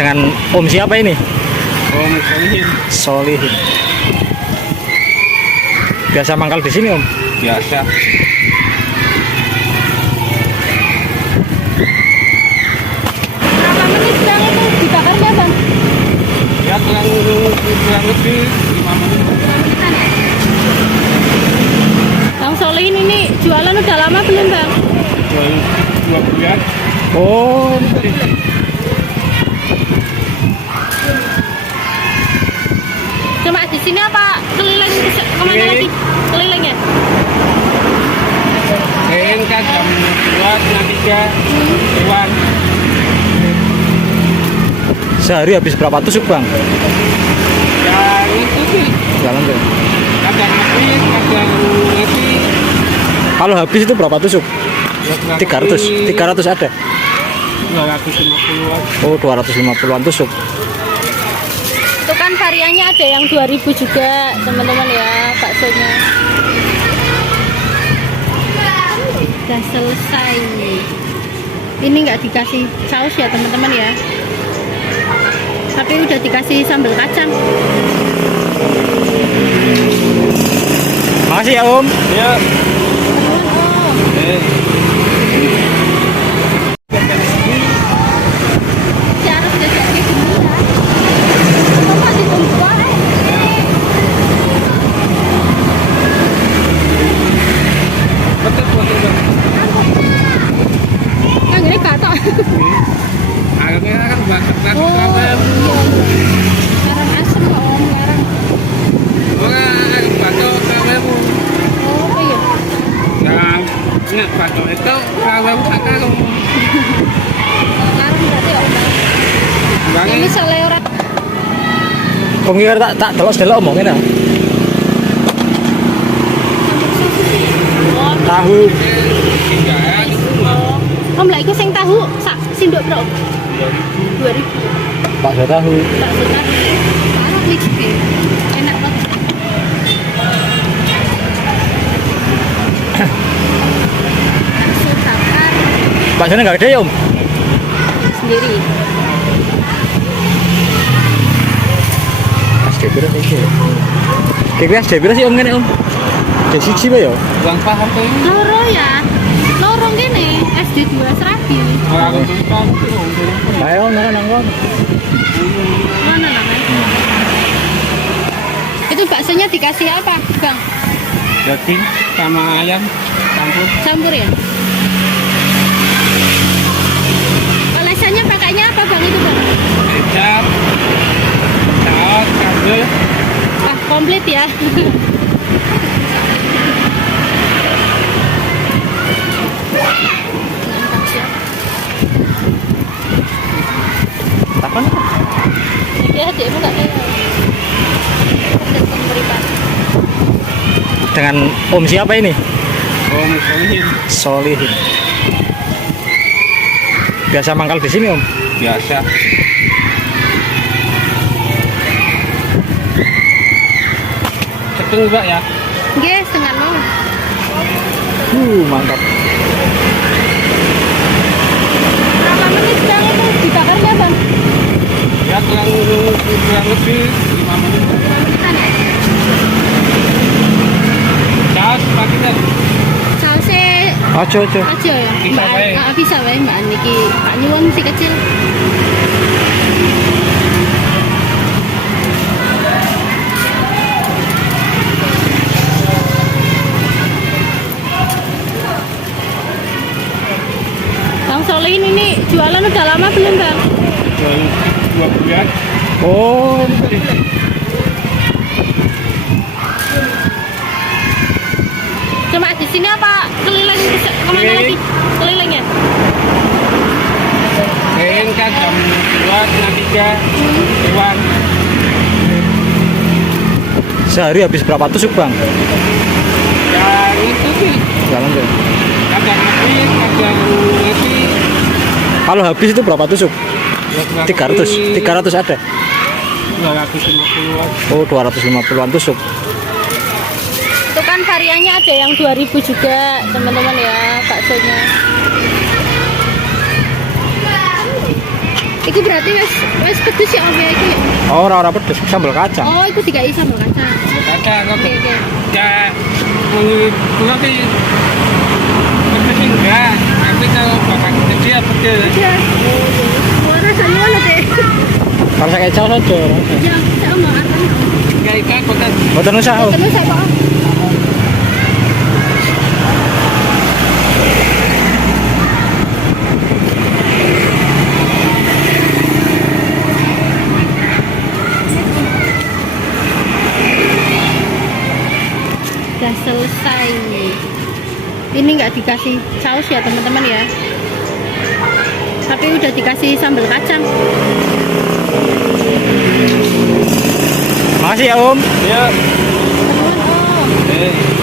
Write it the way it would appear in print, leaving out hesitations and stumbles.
Dengan Om siapa ini? Om Solihin. Solihin. Biasa mangkal di sini Om? Biasa. Berapa menit bang itu dibakarnya bang? Ya kurang lebih 5 menit. Bang Solihin ini jualan udah lama belum bang? 2 bulan. Oh, Cuma di sini apa keliling kemana lagi? Keliling ya? Kayaknya kan jam 2, setengah 3 lewat. sehari habis berapa tusuk Bang? Ya itu sih. Jalan tuh. Kadang habis, kadang lebih. Kalau habis itu berapa tusuk? Ya, 300 ada? 250-an. Oh, 250-an tusuk. Itu kan variannya ada yang 2000 juga teman-teman ya baksonya. Udah selesai. Ini nggak dikasih saus ya teman-teman ya. Tapi udah dikasih sambal kacang. Makasih ya Om. Ya. Oh, si harus udah jadi gini ya. Coba ditunggu aja. Betul. Yang ini batok. Akhirnya kan bakar Oh, iya. Garam asem kok om, garam. orang batuk kawemu. Oh iya. Nah, ini batuk itu kawemu kakak. Garam berarti om. Ini soalnya orang Pengira tak delok omongin ah. oh, Tahu. Tinggal om lah iku sing tahu sak sindok bro. 2000. Bakso tahu. Bakso tahu. Parah mix deh. Enak banget. Bakso bakar Baksonya nggak gede ya Om? sendiri. SD pira sih? Kayak SD pira sih Om ngene Om? Jadi siji wae ya. uang paham tuh. Loro ya. Loro gini SD 2 Serabi. Orang tulisan Ayo nang nang. Mana namanya? Itu baksonya dikasih apa, Bang? daging sama ayam campur. Campur ya? Olesannya pakainya apa, Bang, itu, Bang? Kecap, saus, sambal. Wah, komplit ya. Takon. Ya, adikmu nggak tahu. Dengan Om siapa ini? Om Solihin. Solihin. Biasa mangkal di sini Om? Biasa. Setengah Mbak ya. Nggih, setengah mau. Mantap. Berapa menit, Bang, itu dibakarnya, Bang? Ya kurang lebih 5 menit. Menitan ya? Saus paketnya. Sausnya Ojo. aja ya? Bisa Mbak, wae. bisa wae, Mbak Niki. Pak Nyuwun si kecil. Bang Solihin ini jualan udah lama belum, Bang? 2 bulan. Oh, Cuma di sini apa keliling kemana lagi? Keliling ya? Kayaknya kan jam 2, setengah 3 lewat. sehari habis berapa tusuk Bang? Ya itu sih. Jalan tuh. Kadang habis, kadang lebih. Kalau habis itu berapa tusuk? Ya, kurang 300 ada? 250-an. Oh, 250-an tusuk. Itu kan variannya ada yang 2000 juga teman-teman ya baksonya. Iku berarti wes pedes ya Om ya iki. Oh, ora pedes, sambal kacang. Oh, iku dikai sambal kacang. Kacang kok. Oke, oke. Ya, menurut sih pedes enggak. Tapi kalau bakal pedes ya pedes. Ya. Oh, rasanya mana deh? Rasa kecap saja. Ya, sama artinya. Enggak ikan pedes. Boten usah, Om. Terus saya Pak. Udah selesai. Ini nggak dikasih saus ya teman-teman ya. Tapi udah dikasih sambal kacang. Makasih ya, Om. Ya. Teman-teman, oh. Eh.